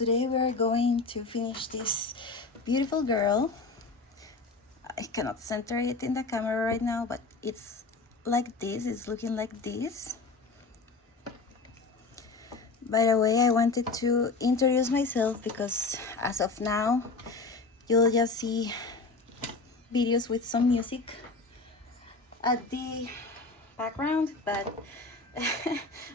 today we are going to finish this beautiful girl. I cannot center it in the camera right now, but it's like this, it's looking like this. By the way, I wanted to introduce myself because as of now, you'll just see videos with some music at the background, but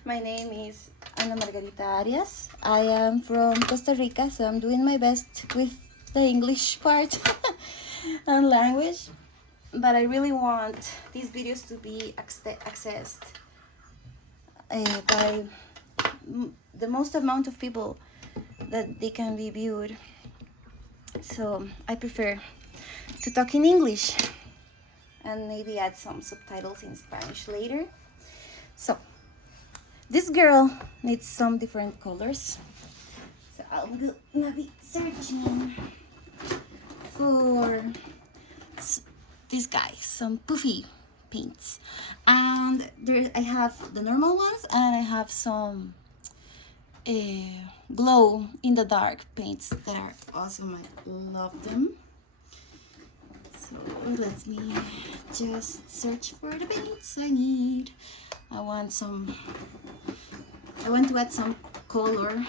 my name is Ana Margarita Arias. I am from Costa Rica, so I'm doing my best with the English part and language, but I really want these videos to be accessed by the most amount of people that they can be viewed. So I prefer to talk in English and maybe add some subtitles in Spanish later. So this girl needs some different colors. So I'm gonna be searching for this guy, some puffy paints. And there I have the normal ones and I have some glow in the dark paints that are awesome. I love them. So let me just search for the paints I need. I want to add some color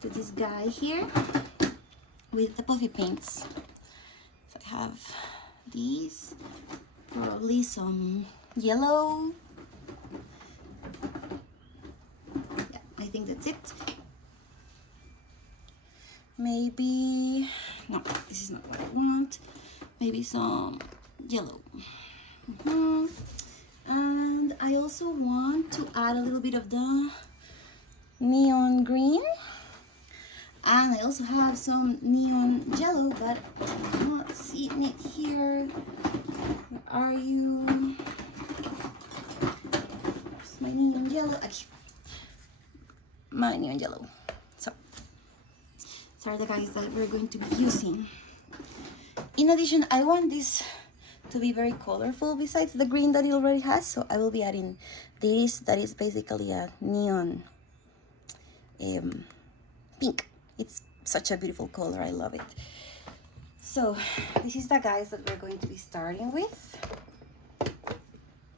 to this guy here with the puffy paints. So I have these, probably some yellow. Yeah, I think that's it. Maybe, no, this is not what I want. Maybe some yellow. And I also want to add a little bit of the neon green. And I also have some neon yellow, but I'm not seeing it here. Where are you? Where's my neon yellow? Okay. My neon yellow. So, these are the guys that we're going to be using. In addition, I want this to be very colorful besides the green that it already has, so I will be adding this that is basically a neon pink. It's such a beautiful color, I love it. So this is the guys that we're going to be starting with.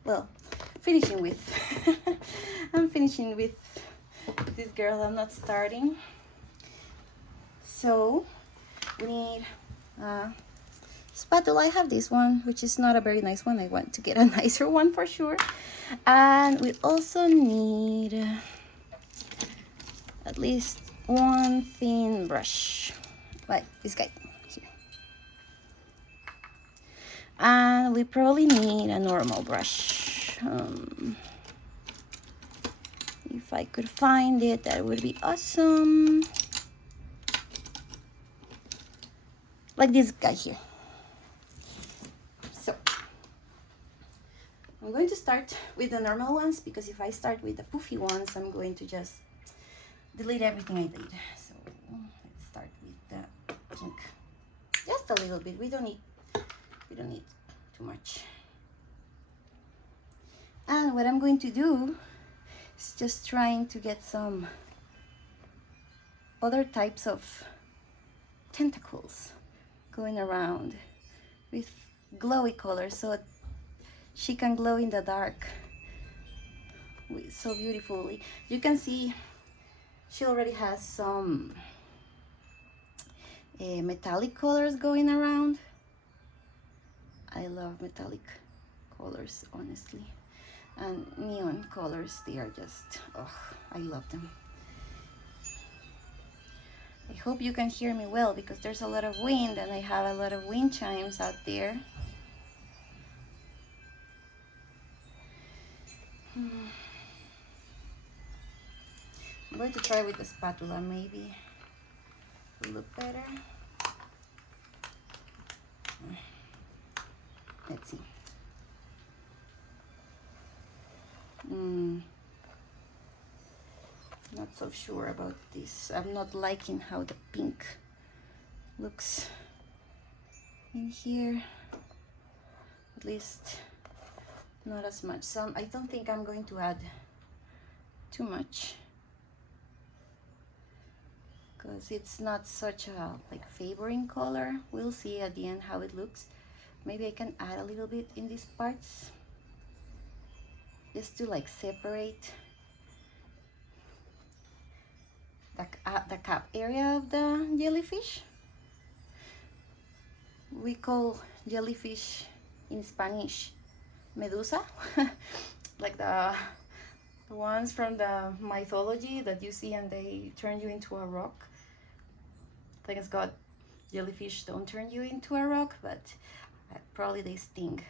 Well, finishing with. I'm finishing with this girl, I'm not starting. So we need spatula. I have this one, which is not a very nice one. I want to get a nicer one for sure. And we also need at least one thin brush, like this guy here. And we probably need a normal brush. If I could find it, that would be awesome. Like this guy here. So I'm going to start with the normal ones, because if I start with the poofy ones, I'm going to just delete everything I did. So let's start with the pink. Just a little bit. We don't need too much. And what I'm going to do is just trying to get some other types of tentacles going around with glowy colors, so she can glow in the dark so beautifully. You can see she already has some metallic colors going around. I love metallic colors, honestly, and neon colors. They are just, oh, I love them. I hope you can hear me well, because there's a lot of wind and I have a lot of wind chimes out there. I'm going to try with the spatula, maybe it'll look better. Let's see. Not so sure about this. I'm not liking how the pink looks in here. At least not as much. So I don't think I'm going to add too much. because it's not such a like favoring color. We'll see at the end how it looks. Maybe I can add a little bit in these parts just to like separate the cap area of the jellyfish. We call jellyfish in Spanish medusa, like the ones from the mythology that you see and they turn you into a rock. Thanks God, jellyfish don't turn you into a rock, but probably they sting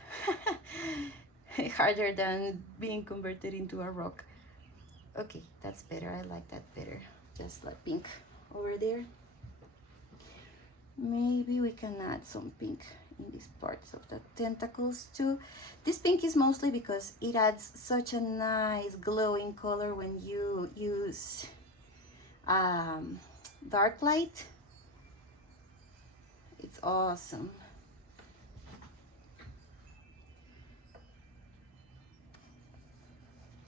harder than being converted into a rock. Okay, that's better. I like that better. Just like pink over there. Maybe we can add some pink in these parts of the tentacles too. This pink is mostly because it adds such a nice glowing color when you use dark light. It's awesome.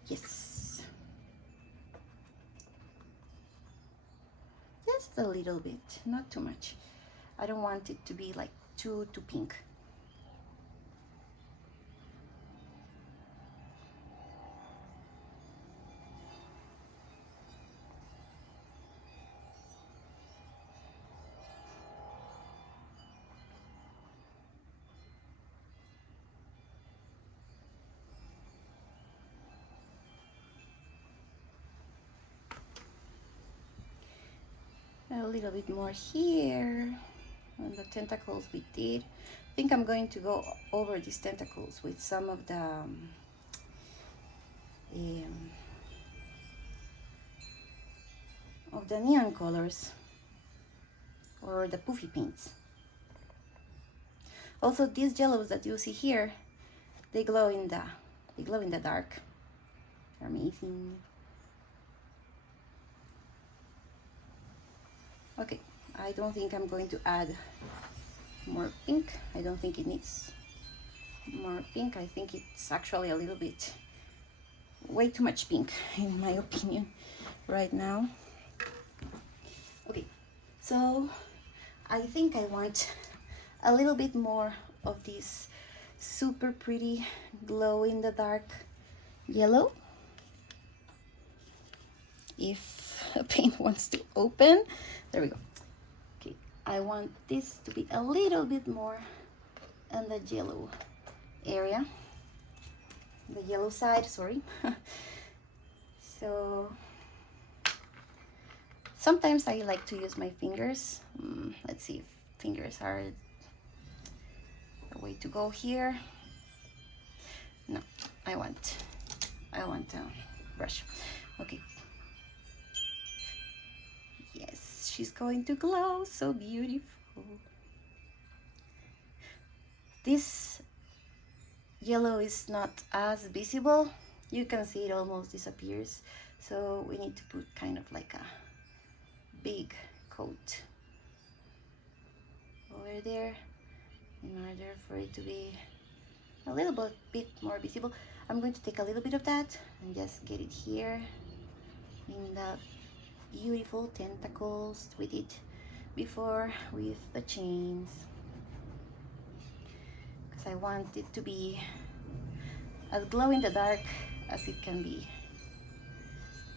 Yes. Just a little bit, not too much. I don't want it to be like too pink. A little bit more here on the tentacles we did. I think I'm going to go over these tentacles with some of the neon colors or the poofy paints. Also, these yellows that you see here, they glow in the dark. They're amazing. Okay, I don't think I'm going to add more pink. I don't think it needs more pink. I think it's actually a little bit way too much pink in my opinion right now. Okay, so I think I want a little bit more of this super pretty glow in the dark yellow. If a paint wants to open, there we go. Okay, I want this to be a little bit more on the yellow area, the yellow side, sorry. So sometimes I like to use my fingers. Let's see if fingers are the way to go here. No, I want a brush. Okay. Yes, she's going to glow so beautiful. This yellow is not as visible. You can see it almost disappears. So we need to put kind of like a big coat over there in order for it to be a little bit more visible. I'm going to take a little bit of that and just get it here in the beautiful tentacles we did before with the chains, because I want it to be as glow in the dark as it can be.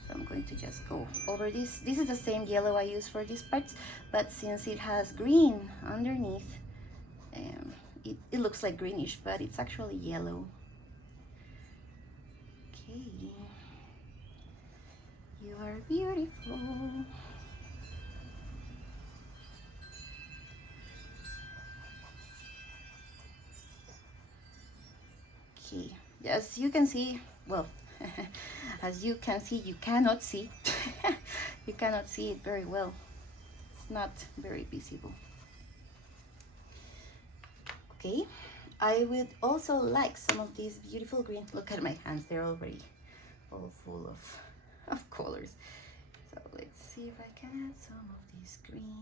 So I'm going to just go over this. This is the same yellow I use for these parts, but since it has green underneath, it looks like greenish, but it's actually yellow. Okay. You are beautiful. Okay, as you can see, well, as you can see, you cannot see. You cannot see it very well. It's not very visible. Okay, I would also like some of these beautiful green. Look at my hands, they're already all full of colors. So let's see if I can add some of this green.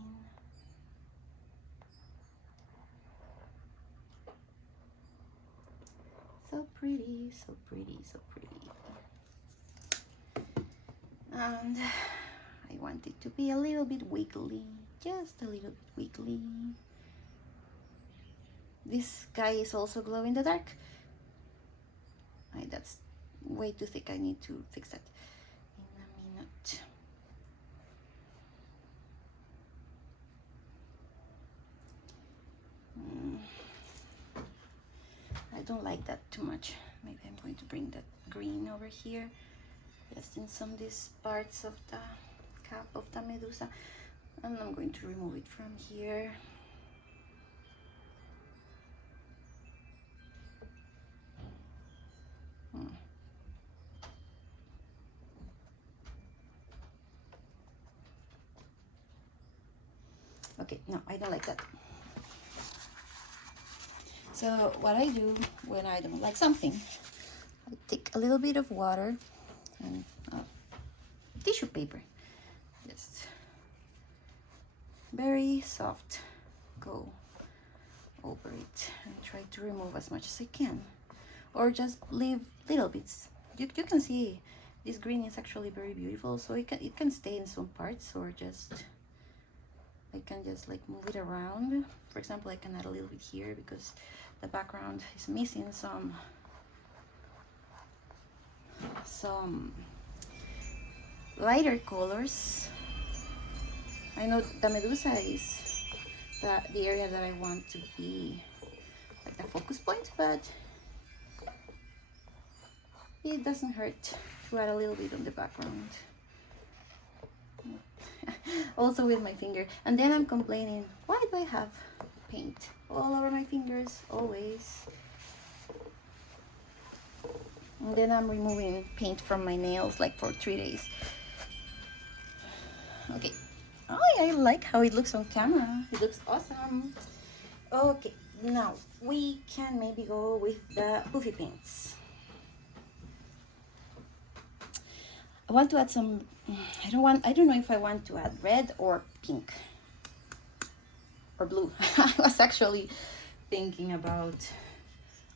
So pretty, so pretty, so pretty. And I I want it to be a little bit wiggly, just a little bit wiggly. This guy is also glow in the dark. That's way too thick. I need to fix that in a minute. I don't like that too much. Maybe I'm going to bring that green over here, just in some of these parts of the cap of the Medusa, and I'm going to remove it from here. Okay, no, I don't like that. So what I do when I don't like something, I take a little bit of water and tissue paper, just very soft, go over it and try to remove as much as I can, or just leave little bits. You can see this green is actually very beautiful, so it can stay in some parts, or just I can just like move it around. For example, I can add a little bit here because the background is missing some lighter colors. I know the Medusa is the area that I want to be like the focus point, but it doesn't hurt to add a little bit on the background. Also with my finger, and then I'm complaining, why do I have paint all over my fingers always? And then I'm removing paint from my nails like for 3 days. Okay, I like how it looks on camera. It looks awesome. Okay, now we can maybe go with the puffy paints. I want to add some, I don't know if I want to add red or pink or blue. I was actually thinking about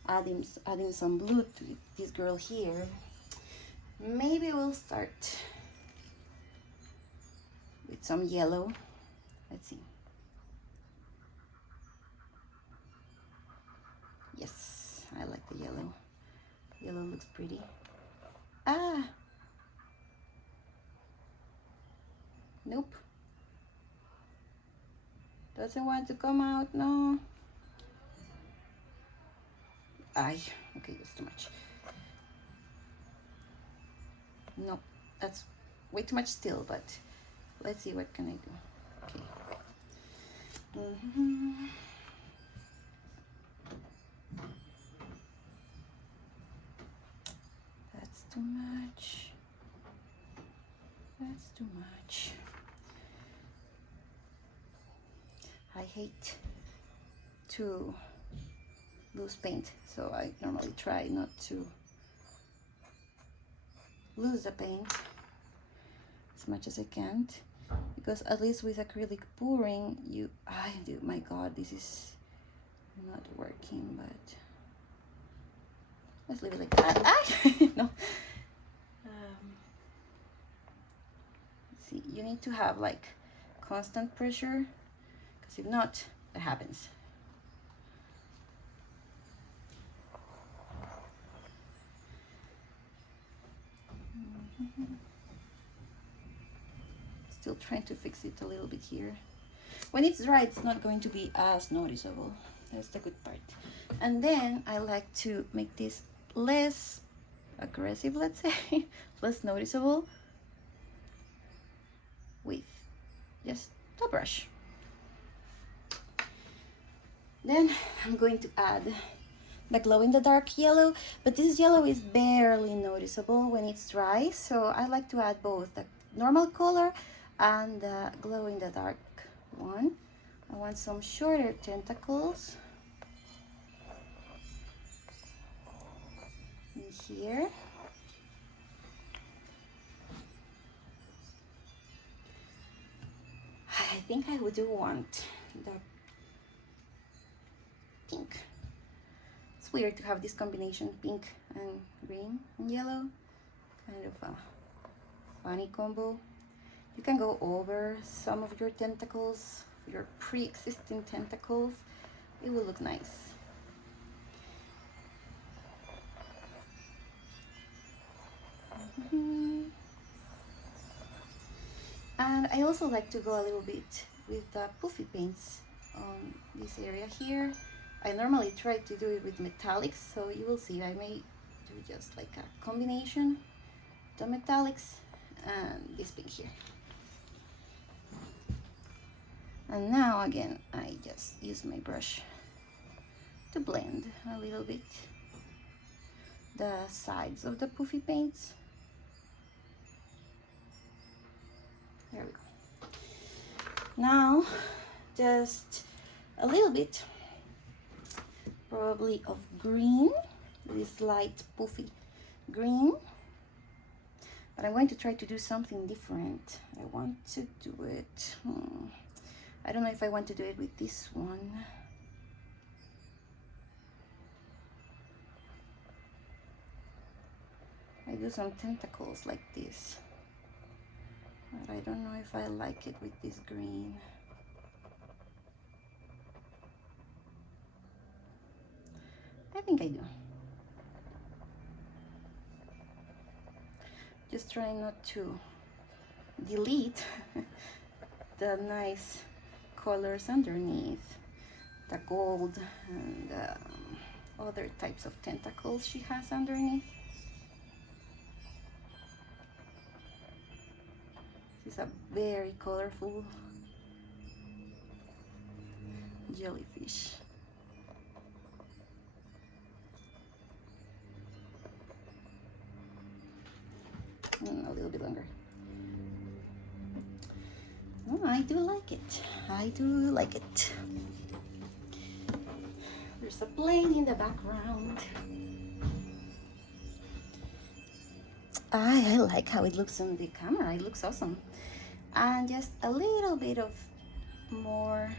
adding some blue to this girl here. Maybe we'll start with some yellow. Let's see. Yes, I like the yellow. Yellow looks pretty. Nope. Doesn't want to come out, no. Okay, that's too much. No, that's way too much still, but let's see, what can I do? Okay. That's too much. That's too much. I hate to lose paint, so I normally try not to lose the paint as much as I can, because at least with acrylic pouring, my god, this is not working, but let's leave it like that. No. See, you need to have like constant pressure, because if not, it happens. Still trying to fix it a little bit here. When it's dry, it's not going to be as noticeable. That's the good part. And then I like to make this less aggressive, let's say, less noticeable, with just a brush. Then I'm going to add the glow in the dark yellow, but this yellow is barely noticeable when it's dry, so I like to add both the normal color and the glow in the dark one. I want some shorter tentacles in here. I think I would want the pink. It's weird to have this combination, pink and green and yellow, kind of a funny combo. You can go over some of your tentacles, your pre-existing tentacles. It will look nice. And I also like to go a little bit with the puffy paints on this area here. I normally try to do it with metallics, so you will see I may do just like a combination, the metallics and this pink here. And now again, I just use my brush to blend a little bit the sides of the puffy paints. There we go. Now, just a little bit, probably of green, this light puffy green. But I'm going to try to do something different. I want to do it, I don't know if I want to do it with this one. I do some tentacles like this. But I don't know if I like it with this green. I think I do. Just trying not to delete the nice colors underneath, the gold and other types of tentacles she has underneath. This is a very colorful jellyfish. A little bit longer. Oh, I do like it. I do like it. There's a plane in the background. I like how it looks on the camera. It looks awesome. And just a little bit of more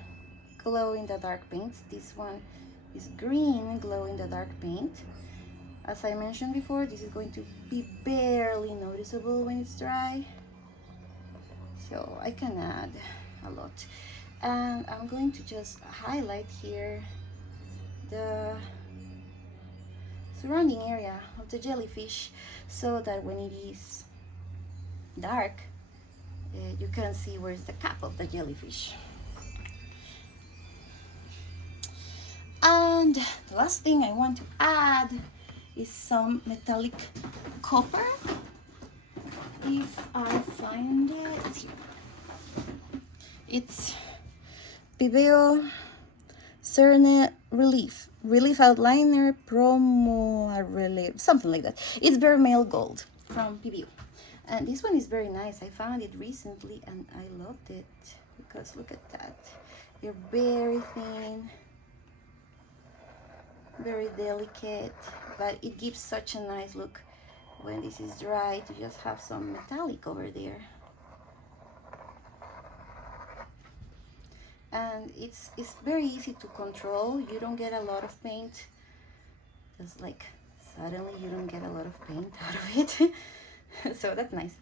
glow in the dark paints. This one is green glow in the dark paint. As I mentioned before, this is going to be barely noticeable when it's dry. So I can add a lot. And I'm going to just highlight here the surrounding area of the jellyfish so that when it is dark, you can see where's the cap of the jellyfish. And the last thing I want to add is some metallic copper. If I find it here. It's Pibeo Cerne Relief Outliner Promo Relief, something like that. It's Vermeil Gold from Pibeo. And this one is very nice. I found it recently and I loved it because look at that. They're very thin, very delicate, but it gives such a nice look when this is dry to just have some metallic over there. And it's very easy to control. You don't get a lot of paint. Just like suddenly you don't get a lot of paint out of it. So that's nice.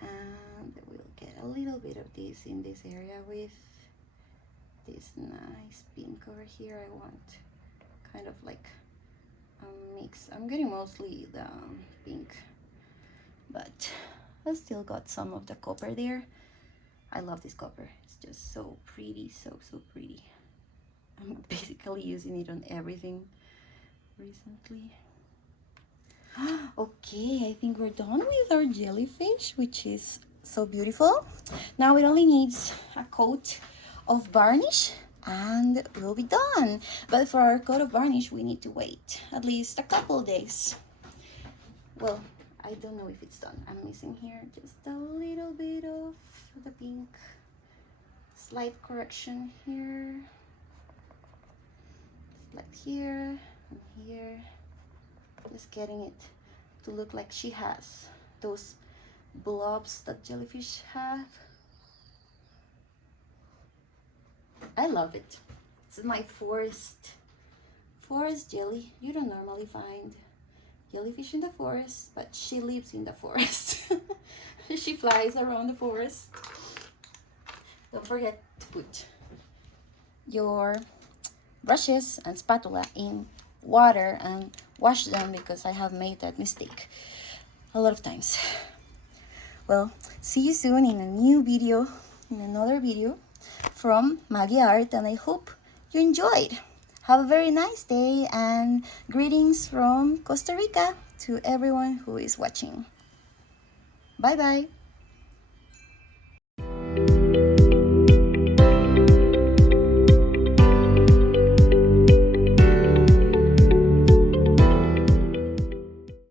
And we'll get a little bit of this in this area with this nice pink over here. I want kind of like a mix. I'm getting mostly the pink, but I still got some of the copper there. I love this copper. It's just so pretty, so pretty. I'm basically using it on everything recently. Okay, I think we're done with our jellyfish, which is so beautiful. Now it only needs a coat of varnish and we'll be done. But for our coat of varnish, we need to wait at least a couple days. Well, I don't know if it's done. I'm missing here just a little bit of the pink. Slight correction here. Like here and here. Just getting it to look like she has those blobs that jellyfish have. I love it. It's my forest jelly. You don't normally find jellyfish in the forest, but she lives in the forest. She flies around the forest. Don't forget to put your brushes and spatula in water and wash them, because I have made that mistake a lot of times. Well, see you soon in a new video, in another video from Maggie Art, and I hope you enjoyed. Have a very nice day, and greetings from Costa Rica to everyone who is watching. Bye bye.